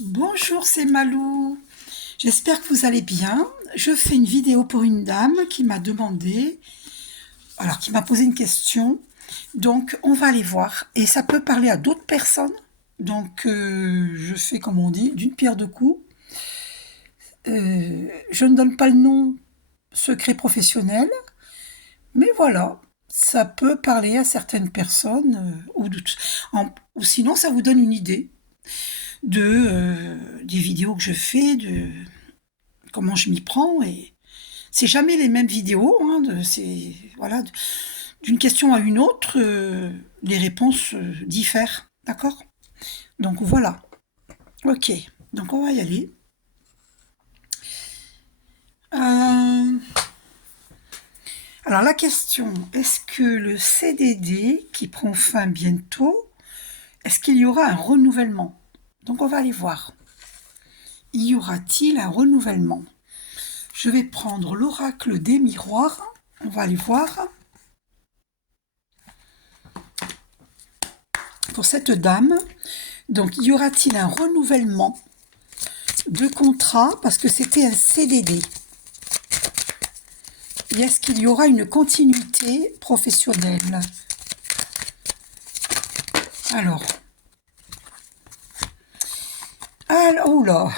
Bonjour, c'est Malou. J'espère que vous allez bien. Je fais une vidéo pour une dame qui m'a demandé, alors qui m'a posé une question. Donc, on va aller voir. Et ça peut parler à d'autres personnes. Donc, je fais, comme on dit, d'une pierre deux coups. Je ne donne pas le nom secret professionnel, mais voilà, ça peut parler à certaines personnes, ou sinon ça vous donne une idée des vidéos que je fais, de comment je m'y prends. Et c'est jamais les mêmes vidéos, hein, voilà, d'une question à une autre, les réponses diffèrent, d'accord. Donc voilà, ok, donc on va y aller. Euh, alors la question, est-ce que le CDD qui prend fin bientôt, est-ce qu'il y aura un renouvellement? Donc on va aller voir. Y aura-t-il un renouvellement? Je vais prendre l'oracle des miroirs. On va aller voir. Pour cette dame, donc y aura-t-il un renouvellement de contrat parce que c'était un CDD? Et est-ce qu'il y aura une continuité professionnelle? Alors, oh là.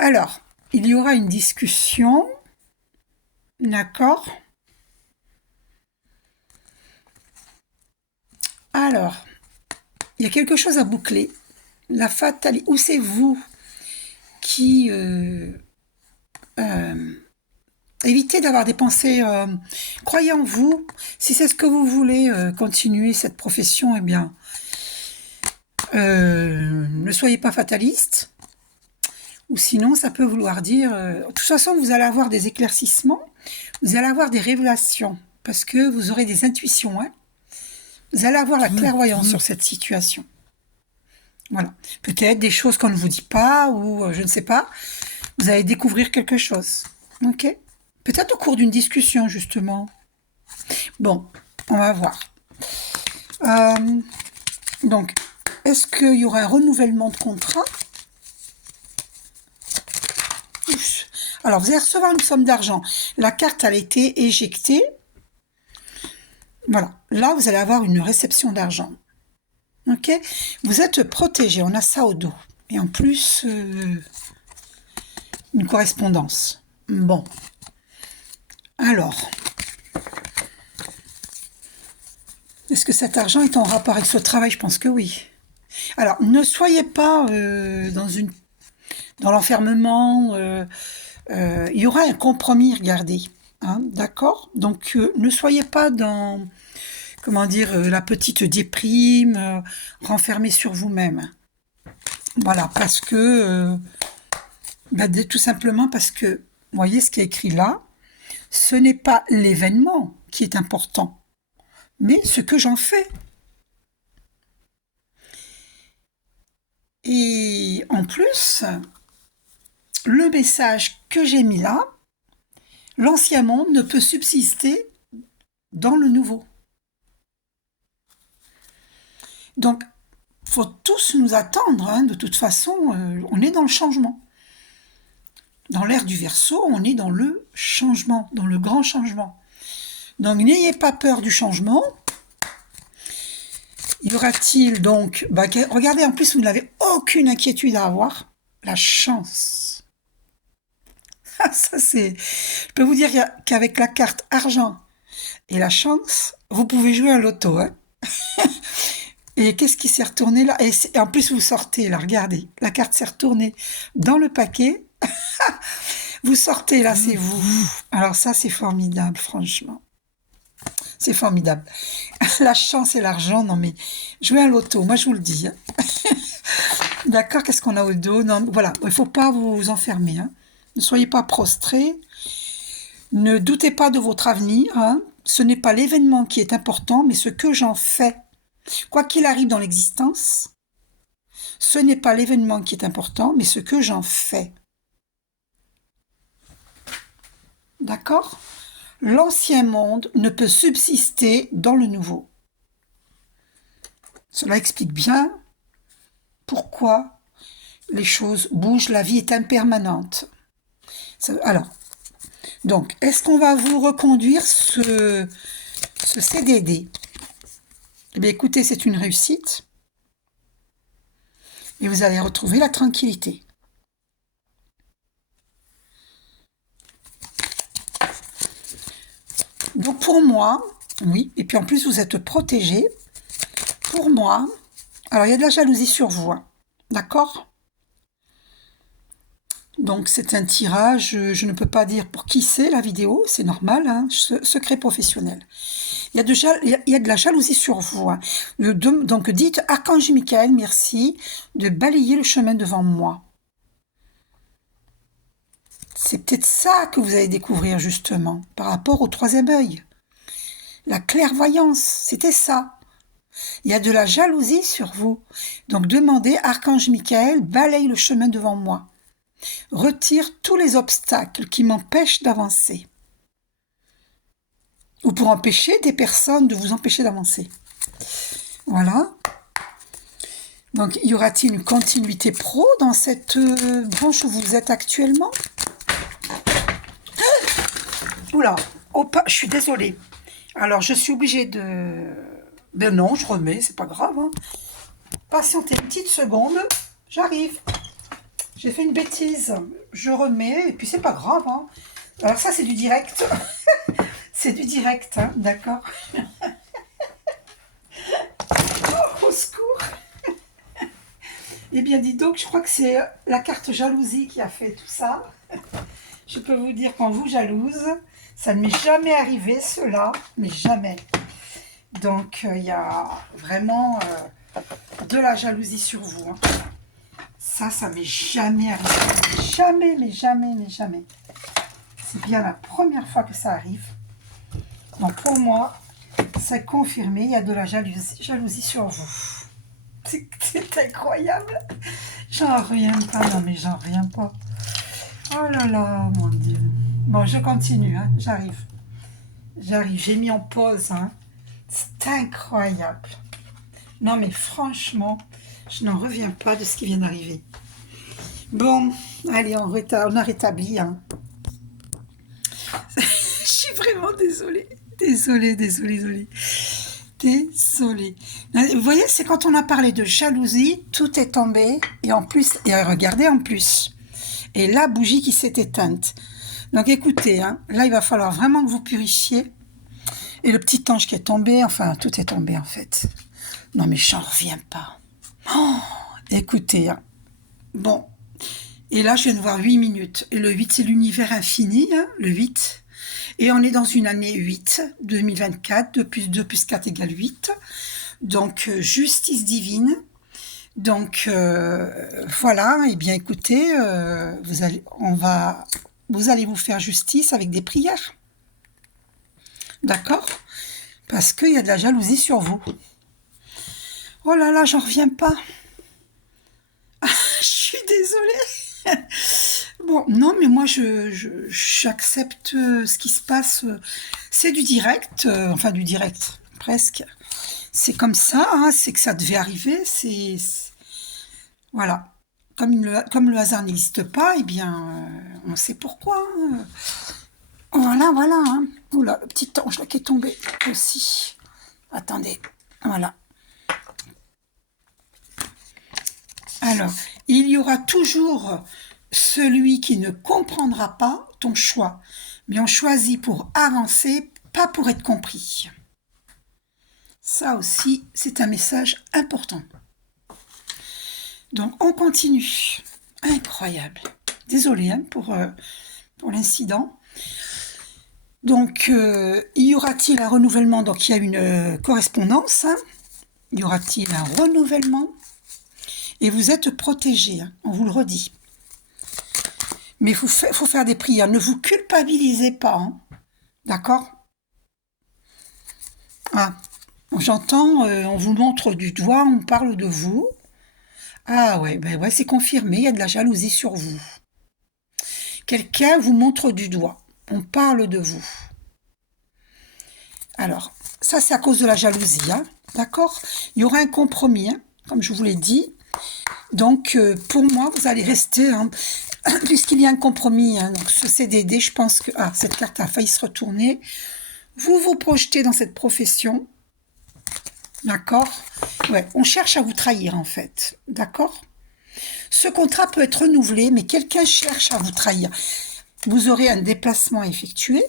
Alors, il y aura une discussion, d'accord? Alors, il y a quelque chose à boucler. La fatalité, ou c'est vous qui évitez d'avoir des pensées. Croyez en vous. Si c'est ce que vous voulez, continuer cette profession, eh bien, ne soyez pas fataliste. Ou sinon, ça peut vouloir dire. De toute façon, vous allez avoir des éclaircissements, vous allez avoir des révélations, parce que vous aurez des intuitions. Hein. Vous allez avoir la clairvoyance sur cette situation. Voilà. Peut-être des choses qu'on ne vous dit pas, ou je ne sais pas. Vous allez découvrir quelque chose. Ok? Peut-être au cours d'une discussion, justement. Bon, on va voir. Donc, est-ce qu'il y aura un renouvellement de contrat? Alors, vous allez recevoir une somme d'argent. La carte, elle a été éjectée. Voilà. Là, vous allez avoir une réception d'argent. Ok? Vous êtes protégé. On a ça au dos. Et en plus, une correspondance. Bon. Alors, est-ce que cet argent est en rapport avec ce travail? Je pense que oui. Alors, ne soyez pas dans l'enfermement. Il y aura un compromis, regardez. Hein, d'accord? Donc, ne soyez pas dans, comment dire, la petite déprime, renfermée sur vous-même. Voilà, parce que, tout simplement parce que, vous voyez ce qui est écrit là, ce n'est pas l'événement qui est important, mais ce que j'en fais. Et en plus, le message que j'ai mis là, l'ancien monde ne peut subsister dans le nouveau. Donc, faut tous nous attendre, hein, de toute façon, on est dans le changement. Dans l'ère du Verseau, on est dans le changement, dans le grand changement. Donc, n'ayez pas peur du changement. Y aura-t-il donc... regardez, en plus, vous n'avez aucune inquiétude à avoir. La chance. Ça, c'est... Je peux vous dire qu'avec la carte argent et la chance, vous pouvez jouer à loto. Hein. Et qu'est-ce qui s'est retourné là? Et en plus, vous sortez, là, regardez. La carte s'est retournée dans le paquet. Vous sortez, là, c'est vous. Alors ça, c'est formidable, franchement. C'est formidable. La chance et l'argent, non mais, jouez à loto, moi je vous le dis. Hein. D'accord, qu'est-ce qu'on a au dos? Non, voilà, il ne faut pas vous enfermer. Hein. Ne soyez pas prostrés. Ne doutez pas de votre avenir. Hein. Ce n'est pas l'événement qui est important, mais ce que j'en fais. Quoi qu'il arrive dans l'existence, ce n'est pas l'événement qui est important, mais ce que j'en fais. D'accord? L'ancien monde ne peut subsister dans le nouveau. Cela explique bien pourquoi les choses bougent, la vie est impermanente. Alors, donc, est-ce qu'on va vous reconduire ce CDD? Eh bien, écoutez, c'est une réussite et vous allez retrouver la tranquillité. Donc, pour moi, oui, et puis en plus, vous êtes protégé. Pour moi, alors il y a de la jalousie sur vous, hein, d'accord? Donc, c'est un tirage, je ne peux pas dire pour qui c'est la vidéo, c'est normal, hein, secret professionnel. Il y a de la jalousie sur vous, hein. Donc, dites Archange Michael, merci de balayer le chemin devant moi. C'est peut-être ça que vous allez découvrir justement, par rapport au troisième œil. La clairvoyance, c'était ça. Il y a de la jalousie sur vous. Donc demandez, Archange Michael, balaye le chemin devant moi. Retire tous les obstacles qui m'empêchent d'avancer. Ou pour empêcher des personnes de vous empêcher d'avancer. Voilà. Donc, y aura-t-il une continuité pro dans cette branche où vous êtes actuellement? Oula, je suis désolée. Alors, je suis obligée de... Ben non, je remets, c'est pas grave. Hein. Patientez une petite seconde, j'arrive. J'ai fait une bêtise, je remets, et puis c'est pas grave. Hein. Alors ça, c'est du direct. C'est du direct, hein, d'accord. Oh, au secours. Eh bien, dis donc, je crois que c'est la carte jalousie qui a fait tout ça. Je peux vous dire qu'en vous jalouse, ça ne m'est jamais arrivé, cela, mais jamais. Donc, il y a vraiment de la jalousie sur vous. Hein. Ça m'est jamais arrivé. Jamais, mais jamais, mais jamais. C'est bien la première fois que ça arrive. Donc, pour moi, c'est confirmé, il y a de la jalousie sur vous. C'est incroyable. J'en reviens pas, non mais j'en reviens pas. Oh là là, mon Dieu. Bon, je continue, hein, j'arrive. J'ai mis en pause, hein. C'est incroyable. Non mais franchement, je n'en reviens pas de ce qui vient d'arriver. Bon, allez, on a rétabli, hein. Je suis vraiment désolée. Désolée. Vous voyez, c'est quand on a parlé de jalousie, tout est tombé, et en plus, et regardez en plus, et la bougie qui s'est éteinte. Donc écoutez, hein, là il va falloir vraiment que vous purifiez, et le petit ange qui est tombé, enfin tout est tombé en fait. Non mais j'en reviens pas. Oh, écoutez, hein. Bon, et là je viens de voir 8 minutes, et le 8 c'est l'univers infini, hein, le 8. Et on est dans une année 8, 2024, 2 plus 2 plus 4 égale 8. Donc, justice divine. Donc, voilà. Eh bien, écoutez, vous allez vous faire justice avec des prières. D'accord? Parce qu'il y a de la jalousie sur vous. Oh là là, j'en reviens pas. Je suis désolée. Bon, non, mais moi, j'accepte ce qui se passe. C'est du direct, enfin du direct, presque. C'est comme ça, hein, c'est que ça devait arriver. Voilà. Comme le hasard n'existe pas, eh bien, on sait pourquoi. Hein. Voilà. Hein. Oula, le petit ange là qui est tombé aussi. Attendez, voilà. Alors, il y aura toujours celui qui ne comprendra pas ton choix, mais on choisit pour avancer, pas pour être compris. Ça aussi, c'est un message important. Donc, on continue. Incroyable. Désolée hein, pour l'incident. Donc, y aura-t-il un renouvellement? Donc, il y a une correspondance. Hein. Y aura-t-il un renouvellement? Et vous êtes protégé, hein, on vous le redit. Mais il faut faire des prières. Ne vous culpabilisez pas. Hein. D'accord? Ah, j'entends, on vous montre du doigt, on parle de vous. Ah ouais, ben ouais, c'est confirmé, il y a de la jalousie sur vous. Quelqu'un vous montre du doigt, on parle de vous. Alors, ça c'est à cause de la jalousie, hein, d'accord? Il y aura un compromis, hein, comme je vous l'ai dit. Donc, pour moi, vous allez rester, hein, puisqu'il y a un compromis, hein, donc ce CDD, je pense que... Ah, cette carte a failli se retourner. Vous vous projetez dans cette profession, d'accord? Ouais, on cherche à vous trahir, en fait, d'accord? Ce contrat peut être renouvelé, mais quelqu'un cherche à vous trahir. Vous aurez un déplacement à effectuer.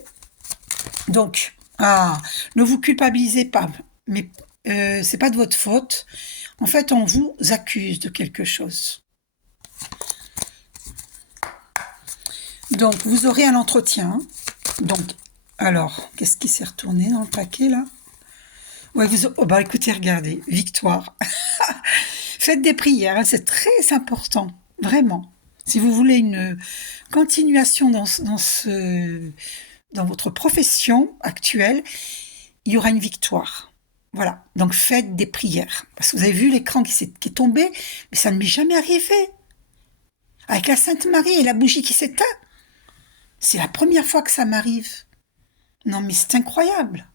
Donc, ne vous culpabilisez pas, mais c'est pas de votre faute. En fait, on vous accuse de quelque chose. Donc, vous aurez un entretien. Donc, alors, qu'est-ce qui s'est retourné dans le paquet, là? Ouais, bah écoutez, regardez, victoire. Faites des prières, hein, c'est très important, vraiment. Si vous voulez une continuation dans votre profession actuelle, il y aura une victoire. Voilà, donc faites des prières. Parce que vous avez vu l'écran qui est tombé, mais ça ne m'est jamais arrivé. Avec la Sainte Marie et la bougie qui s'éteint, c'est la première fois que ça m'arrive. Non, mais c'est incroyable.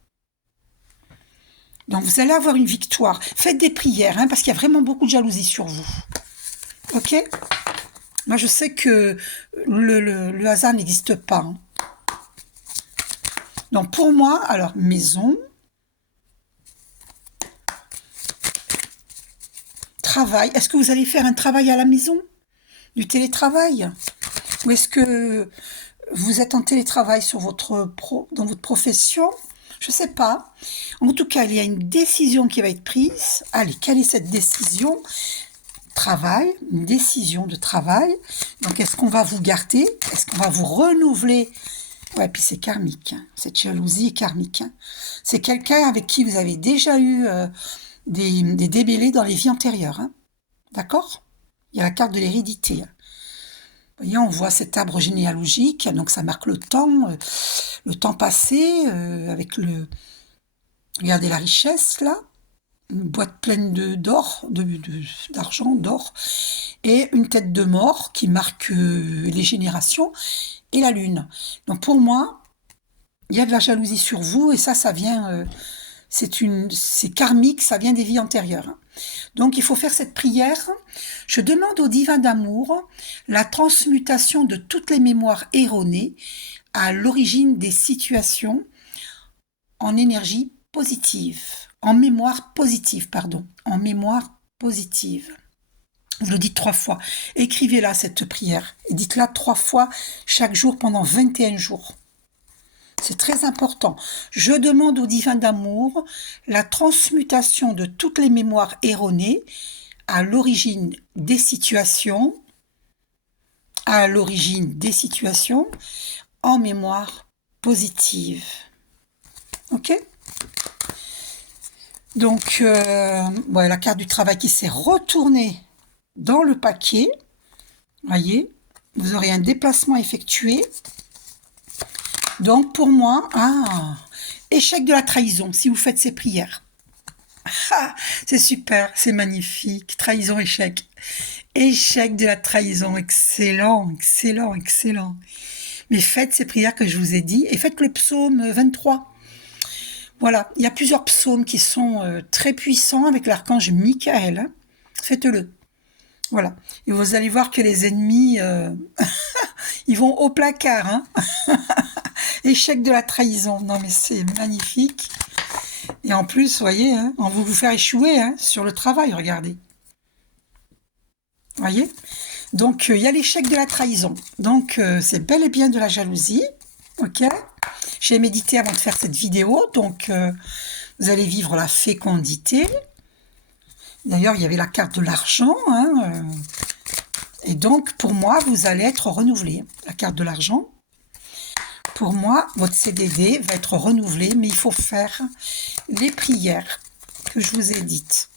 Donc vous allez avoir une victoire. Faites des prières, hein, parce qu'il y a vraiment beaucoup de jalousie sur vous. Ok? Moi, je sais que le hasard n'existe pas. Hein. Donc pour moi, alors maison, travail. Est-ce que vous allez faire un travail à la maison? Du télétravail? Ou est-ce que vous êtes en télétravail dans votre profession? Je ne sais pas. En tout cas, il y a une décision qui va être prise. Allez, quelle est cette décision? Travail, une décision de travail. Donc, est-ce qu'on va vous garder? Est-ce qu'on va vous renouveler? Ouais, puis c'est karmique. Hein. Cette jalousie est karmique. Hein. C'est quelqu'un avec qui vous avez déjà eu des démêlés dans les vies antérieures. Hein. D'accord? Il y a la carte de l'hérédité. Hein. Vous voyez, on voit cet arbre généalogique, donc ça marque le temps passé, avec regardez la richesse, là, une boîte pleine d'or, d'argent, d'or, et une tête de mort qui marque les générations, et la lune. Donc pour moi, il y a de la jalousie sur vous, et ça vient... c'est karmique, ça vient des vies antérieures. Donc il faut faire cette prière. Je demande au divin d'amour la transmutation de toutes les mémoires erronées à l'origine des situations en énergie positive, en mémoire positive, pardon, en mémoire positive. Vous le dites 3 fois. Écrivez-la cette prière et dites-la 3 fois chaque jour pendant 21 jours. C'est très important. Je demande au divin d'amour la transmutation de toutes les mémoires erronées à l'origine des situations, en mémoire positive. Ok? Donc, la carte du travail qui s'est retournée dans le paquet. Voyez, vous aurez un déplacement effectué. Donc pour moi, échec de la trahison si vous faites ces prières. C'est super, c'est magnifique. Trahison, échec. Échec de la trahison, excellent, excellent, excellent. Mais faites ces prières que je vous ai dit et faites le psaume 23. Voilà, il y a plusieurs psaumes qui sont très puissants avec l'archange Michael. Hein. Faites-le. Voilà. Et vous allez voir que les ennemis, ils vont au placard. Hein. Échec de la trahison. Non, mais c'est magnifique. Et en plus, vous voyez, hein, on va vous faire échouer hein, sur le travail, regardez. Voyez? Donc, il y a l'échec de la trahison. Donc, c'est bel et bien de la jalousie. Ok? J'ai médité avant de faire cette vidéo. Donc, vous allez vivre la fécondité. D'ailleurs, il y avait la carte de l'argent. Hein, et donc, pour moi, vous allez être renouvelé. La carte de l'argent. Pour moi, votre CDD va être renouvelé, mais il faut faire les prières que je vous ai dites.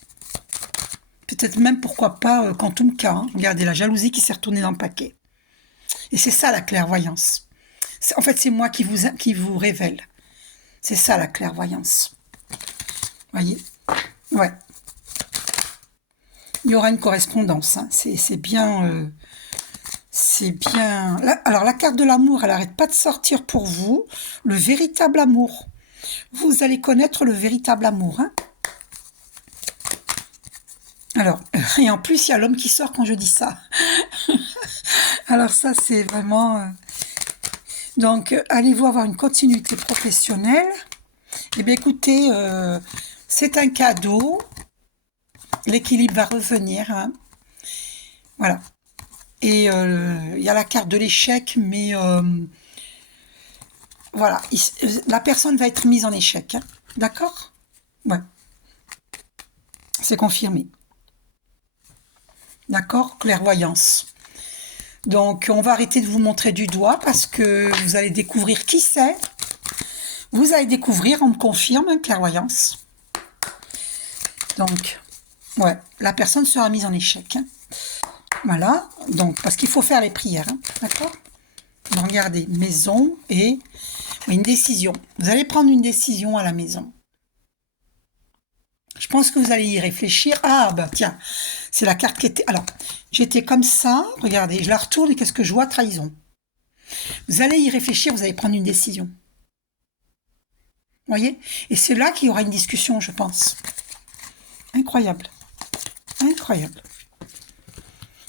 Peut-être même, pourquoi pas, Quantum K. Hein. Regardez la jalousie qui s'est retournée dans le paquet. Et c'est ça la clairvoyance. En fait, c'est moi qui vous révèle. C'est ça la clairvoyance. Voyez? Ouais. Il y aura une correspondance. Hein. C'est bien... C'est bien... Alors, la carte de l'amour, elle n'arrête pas de sortir pour vous. Le véritable amour. Vous allez connaître le véritable amour. Hein. Alors, et en plus, il y a l'homme qui sort quand je dis ça. Alors ça, c'est vraiment... Donc, allez-vous avoir une continuité professionnelle? Eh bien, écoutez, c'est un cadeau. L'équilibre va revenir, hein. Voilà. Et il y a la carte de l'échec, mais voilà, la personne va être mise en échec, hein. D'accord? Ouais, c'est confirmé. D'accord? Clairvoyance. Donc, on va arrêter de vous montrer du doigt parce que vous allez découvrir qui c'est. Vous allez découvrir, on me confirme, hein, clairvoyance. Donc, ouais, la personne sera mise en échec, hein. Voilà, donc, parce qu'il faut faire les prières, hein, d'accord? Regardez, maison et une décision. Vous allez prendre une décision à la maison. Je pense que vous allez y réfléchir. Ah, bah tiens, c'est la carte qui était... Alors, j'étais comme ça, regardez, je la retourne et qu'est-ce que je vois? Trahison. Vous allez y réfléchir, vous allez prendre une décision. Vous voyez? Et c'est là qu'il y aura une discussion, je pense. Incroyable. Incroyable.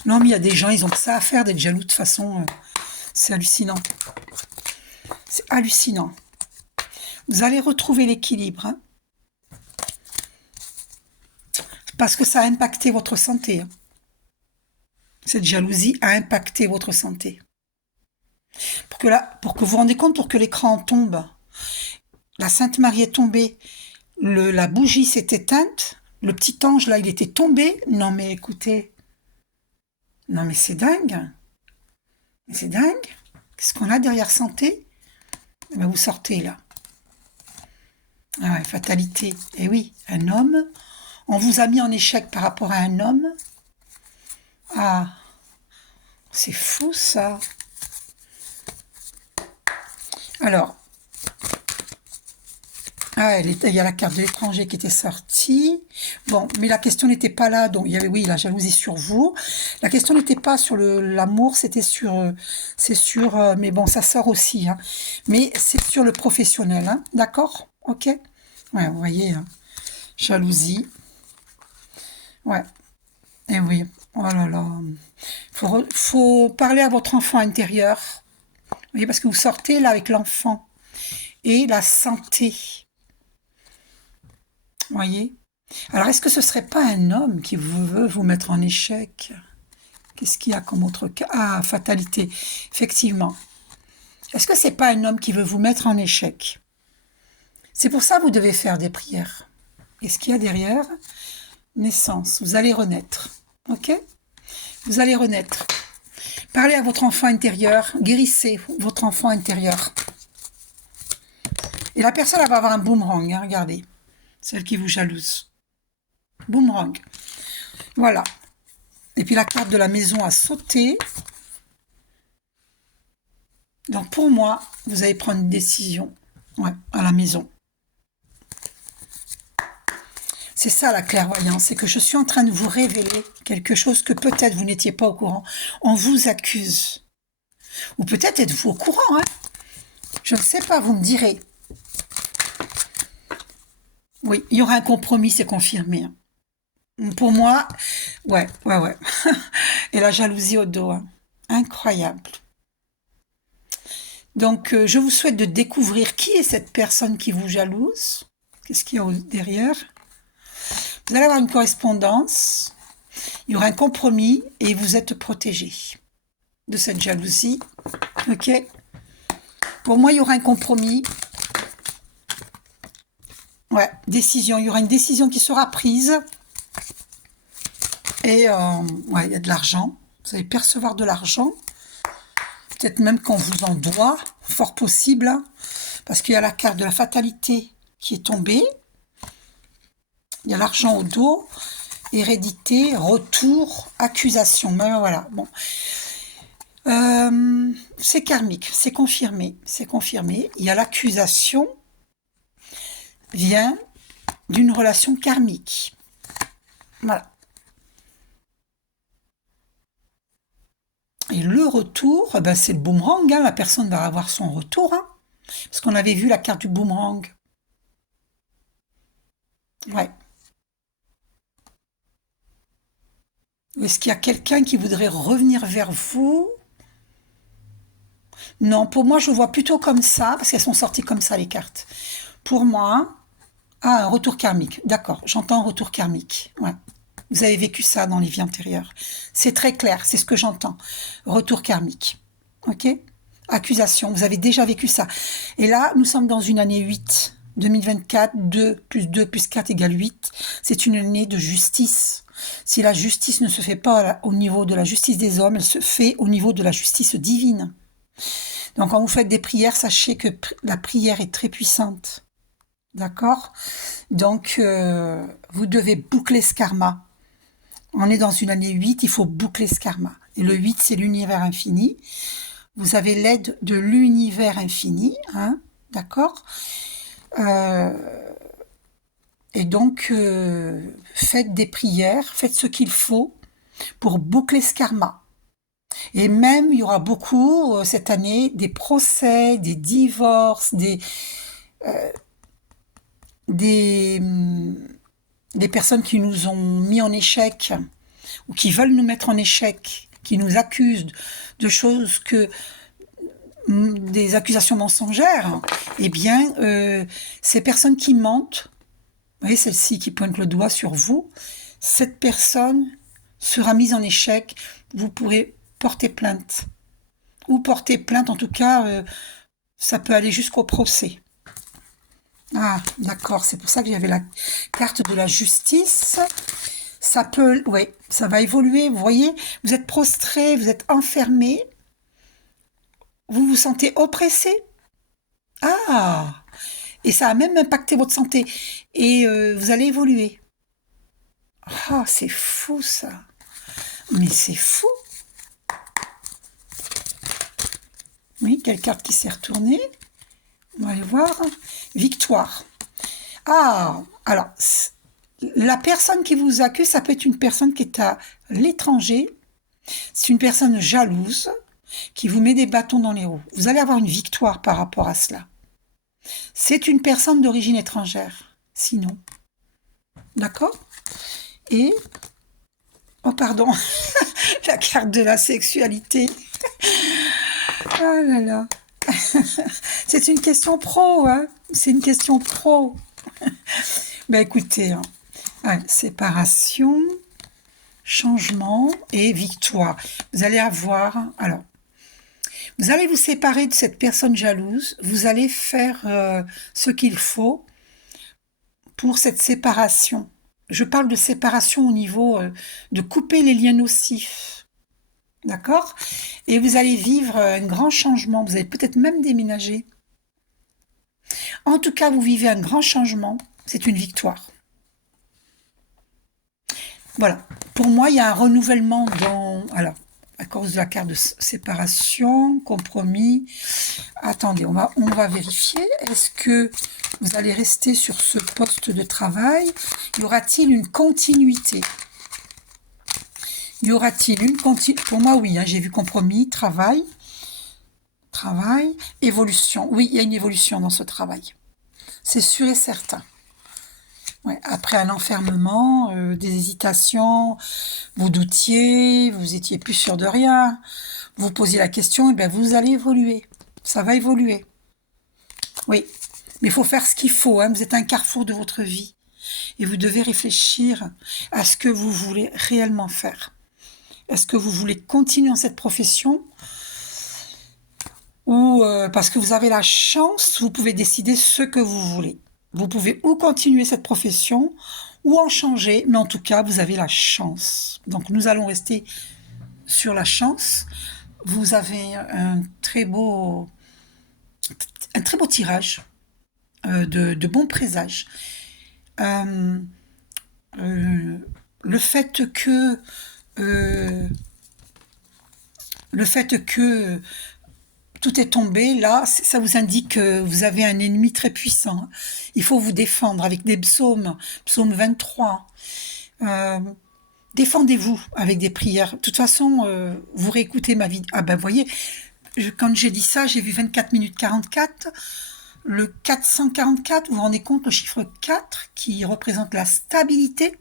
Non, mais il y a des gens, ils ont que ça à faire d'être jaloux de toute façon. C'est hallucinant. C'est hallucinant. Vous allez retrouver l'équilibre, hein, parce que ça a impacté votre santé, hein. Cette jalousie a impacté votre santé. Pour que vous vous rendez compte, pour que l'écran tombe, la Sainte Marie est tombée, la bougie s'est éteinte, le petit ange là, il était tombé. Non mais écoutez, non mais c'est dingue. C'est dingue. Qu'est-ce qu'on a derrière santé? Eh ben, vous sortez là. Ah ouais, fatalité. Eh oui, un homme. On vous a mis en échec par rapport à un homme. Ah, c'est fou ça. Alors, ah, il y a la carte de l'étranger qui était sortie. Bon, mais la question n'était pas là. Donc, il y avait, oui, la jalousie sur vous. La question n'était pas sur l'amour, c'était sur, mais bon, ça sort aussi, hein. Mais c'est sur le professionnel, hein. D'accord? Ok? Ouais, vous voyez, hein. Jalousie. Ouais. Et oui. Oh là là. Faut parler à votre enfant intérieur. Vous voyez, parce que vous sortez là avec l'enfant et la santé. Vous voyez? Alors, est-ce que ce serait pas un homme qui veut vous mettre en échec? Qu'est-ce qu'il y a comme autre cas? Ah, fatalité. Effectivement. Est-ce que c'est pas un homme qui veut vous mettre en échec? C'est pour ça que vous devez faire des prières. Et ce qu'il y a derrière? Naissance. Vous allez renaître. Ok? Vous allez renaître. Parlez à votre enfant intérieur. Guérissez votre enfant intérieur. Et la personne, elle va avoir un boomerang, hein, regardez. Celle qui vous jalouse. Boomerang. Voilà. Et puis la carte de la maison a sauté. Donc pour moi, vous allez prendre une décision, ouais, à la maison. C'est ça la clairvoyance, c'est que je suis en train de vous révéler quelque chose que peut-être vous n'étiez pas au courant. On vous accuse. Ou peut-être êtes-vous au courant, hein? Je ne sais pas, vous me direz. Oui, il y aura un compromis, c'est confirmé, hein. Pour moi, ouais, ouais, ouais. Et la jalousie au dos, hein. Incroyable. Donc, je vous souhaite de découvrir qui est cette personne qui vous jalouse. Qu'est-ce qu'il y a derrière? Vous allez avoir une correspondance, il y aura un compromis et vous êtes protégé de cette jalousie. Ok? Pour moi, il y aura un compromis. Ouais, décision. Il y aura une décision qui sera prise. Et ouais, il y a de l'argent. Vous allez percevoir de l'argent. Peut-être même qu'on vous en doit, fort possible, hein, parce qu'il y a la carte de la fatalité qui est tombée. Il y a l'argent au dos, hérédité, retour, accusation. Ben voilà, bon. C'est karmique, c'est confirmé, c'est confirmé. Il y a l'accusation vient d'une relation karmique. Voilà. Et le retour, ben c'est le boomerang, hein, la personne va avoir son retour, hein, parce qu'on avait vu la carte du boomerang. Ouais. Est-ce qu'il y a quelqu'un qui voudrait revenir vers vous? Non, pour moi, je vois plutôt comme ça, parce qu'elles sont sorties comme ça, les cartes. Pour moi, ah, un retour karmique. D'accord, j'entends un retour karmique. Ouais. Vous avez vécu ça dans les vies antérieures. C'est très clair, c'est ce que j'entends. Retour karmique. Ok? Accusation, vous avez déjà vécu ça. Et là, nous sommes dans une année 8. 2024, 2 plus 2 plus 4 égale 8. C'est une année de justice. Si la justice ne se fait pas au niveau de la justice des hommes, elle se fait au niveau de la justice divine. Donc quand vous faites des prières, sachez que la prière est très puissante. D'accord? Donc vous devez boucler ce karma. On est dans une année 8, il faut boucler ce karma. Et le 8, c'est l'univers infini. Vous avez l'aide de l'univers infini, hein, d'accord? Et donc, faites des prières, faites ce qu'il faut pour boucler ce karma. Et même, il y aura beaucoup, cette année, des procès, des divorces, des, des personnes qui nous ont mis en échec ou qui veulent nous mettre en échec, qui nous accusent de choses que des accusations mensongères, eh bien, ces personnes qui mentent, vous voyez celle-ci qui pointe le doigt sur vous, cette personne sera mise en échec, vous pourrez porter plainte. Ou porter plainte, en tout cas, ça peut aller jusqu'au procès. Ah, d'accord, c'est pour ça que j'avais la carte de la justice. Ça peut, oui, ça va évoluer, vous voyez, vous êtes prostré, vous êtes enfermé, vous vous sentez oppressé. Ah, et ça a même impacté votre santé. Et vous allez évoluer. Ah, c'est fou ça. Mais c'est fou. Oui, quelle carte qui s'est retournée? On va aller voir. Victoire. Ah, alors, la personne qui vous accuse, ça peut être une personne qui est à l'étranger. C'est une personne jalouse qui vous met des bâtons dans les roues. Vous allez avoir une victoire par rapport à cela. C'est une personne d'origine étrangère. Sinon. D'accord? Et, oh pardon, la carte de la sexualité. Oh là là. C'est une question pro, hein? C'est une question pro. Ben écoutez, hein, ouais, séparation, changement et victoire. Vous allez avoir, alors, vous allez vous séparer de cette personne jalouse. Vous allez faire ce qu'il faut pour cette séparation. Je parle de séparation au niveau de couper les liens nocifs. D'accord? Et vous allez vivre un grand changement. Vous allez peut-être même déménager. En tout cas, vous vivez un grand changement. C'est une victoire. Voilà. Pour moi, il y a un renouvellement dans... Alors, à cause de la carte de séparation, compromis. Attendez, on va vérifier. Est-ce que vous allez rester sur ce poste de travail? Y aura-t-il une continuité? Y aura-t-il une continuité? Pour moi, oui. Hein, j'ai vu compromis, travail, évolution. Oui, il y a une évolution dans ce travail. C'est sûr et certain. Ouais, après un enfermement, des hésitations, vous doutiez, vous étiez plus sûr de rien, vous posiez la question, et bien vous allez évoluer. Ça va évoluer. Oui, mais il faut faire ce qu'il faut. Hein. Vous êtes à un carrefour de votre vie et vous devez réfléchir à ce que vous voulez réellement faire. Est-ce que vous voulez continuer dans cette profession ou parce que vous avez la chance, vous pouvez décider ce que vous voulez. Vous pouvez ou continuer cette profession ou en changer, mais en tout cas, vous avez la chance. Donc, nous allons rester sur la chance. Vous avez un très beau tirage, de bons présages. Le fait que tout est tombé, là, ça vous indique que vous avez un ennemi très puissant. Il faut vous défendre avec des psaumes, psaume 23. Défendez-vous avec des prières. De toute façon, vous réécoutez ma vidéo. Ah ben, vous voyez, quand j'ai dit ça, j'ai vu 24 minutes 44. Le 444, vous vous rendez compte, le chiffre 4 qui représente la stabilité.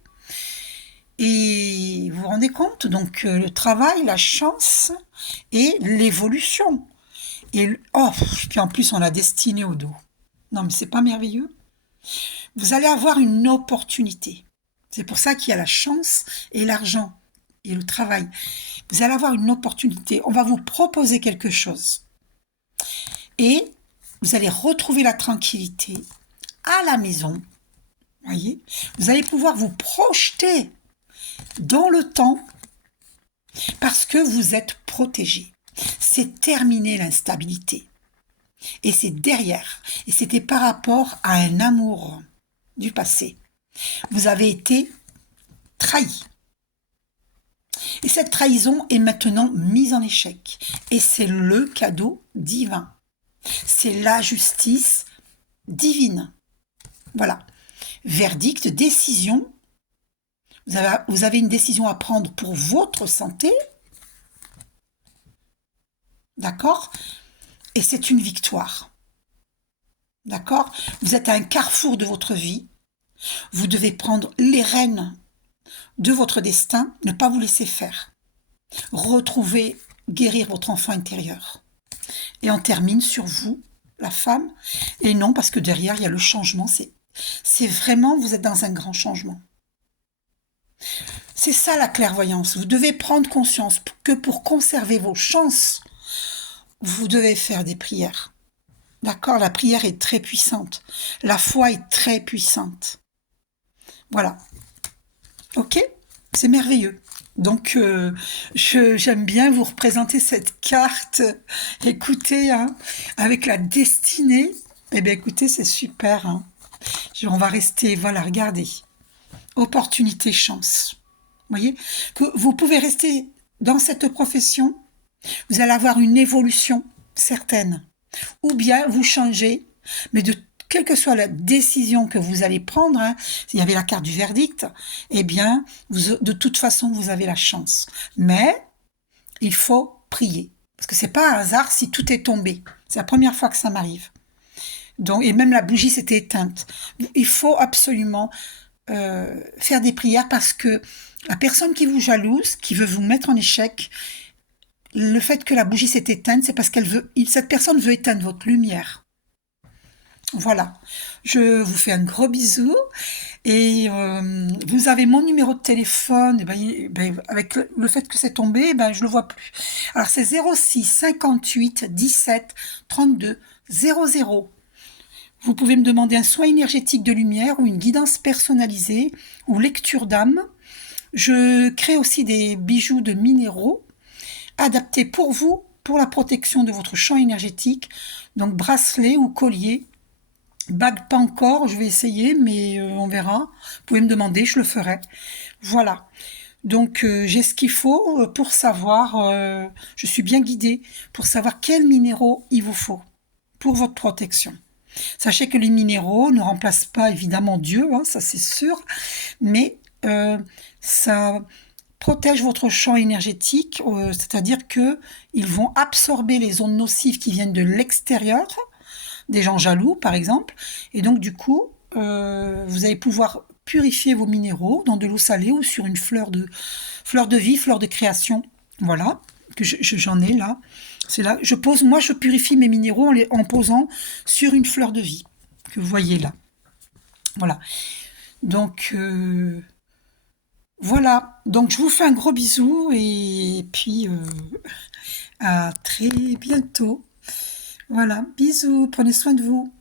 Et vous vous rendez compte, donc le travail, la chance et l'évolution. Oh, puis en plus on l'a destiné au dos. Non mais c'est pas merveilleux. Vous allez avoir une opportunité. C'est pour ça qu'il y a la chance et l'argent et le travail. Vous allez avoir une opportunité. On va vous proposer quelque chose. Et vous allez retrouver la tranquillité à la maison. Voyez, vous allez pouvoir vous projeter dans le temps parce que vous êtes protégé. C'est terminé l'instabilité. Et c'est derrière. Et c'était par rapport à un amour du passé. Vous avez été trahi. Et cette trahison est maintenant mise en échec. Et c'est le cadeau divin. C'est la justice divine. Voilà. Verdict, décision. Vous avez une décision à prendre pour votre santé. D'accord? Et c'est une victoire. D'accord? Vous êtes à un carrefour de votre vie. Vous devez prendre les rênes de votre destin, ne pas vous laisser faire. Retrouver, guérir votre enfant intérieur. Et on termine sur vous, la femme. Et non, parce que derrière, il y a le changement. C'est vraiment, vous êtes dans un grand changement. C'est ça la clairvoyance. Vous devez prendre conscience que pour conserver vos chances, vous devez faire des prières. D'accord? La prière est très puissante. La foi est très puissante. Voilà. Ok? C'est merveilleux. Donc, j'aime bien vous représenter cette carte. Écoutez, hein, avec la destinée. Eh bien, écoutez, c'est super. Hein. On va rester, voilà, regardez. Opportunité, chance. Vous voyez? Vous pouvez rester dans cette profession. Vous allez avoir une évolution certaine. Ou bien vous changez, mais quelle que soit la décision que vous allez prendre, hein, s'il y avait la carte du verdict, eh bien, de toute façon, vous avez la chance. Mais il faut prier. Parce que c'est pas un hasard si tout est tombé. C'est la première fois que ça m'arrive. Donc, et même la bougie s'était éteinte. Il faut absolument faire des prières parce que la personne qui vous jalouse, qui veut vous mettre en échec, le fait que la bougie s'est éteinte, c'est parce cette personne veut éteindre votre lumière. Voilà. Je vous fais un gros bisou et vous avez mon numéro de téléphone. Avec le fait que c'est tombé, je le vois plus. Alors c'est 06 58 17 32 00. Vous pouvez me demander un soin énergétique de lumière ou une guidance personnalisée ou lecture d'âme. Je crée aussi des bijoux de minéraux adaptés pour vous, pour la protection de votre champ énergétique. Donc bracelet ou collier. Bague pas encore, je vais essayer, mais on verra. Vous pouvez me demander, je le ferai. Voilà. Donc j'ai ce qu'il faut pour savoir, je suis bien guidée pour savoir quels minéraux il vous faut pour votre protection. Sachez que les minéraux ne remplacent pas évidemment Dieu, hein, ça c'est sûr, mais ça protège votre champ énergétique, c'est-à-dire que ils vont absorber les ondes nocives qui viennent de l'extérieur, des gens jaloux par exemple, et donc du coup, vous allez pouvoir purifier vos minéraux dans de l'eau salée ou sur une fleur de vie, fleur de création, voilà, que j'en ai là. C'est là, moi je purifie mes minéraux en posant sur une fleur de vie, que vous voyez là. Voilà. Donc, voilà. Donc, je vous fais un gros bisou et puis à très bientôt. Voilà. Bisous. Prenez soin de vous.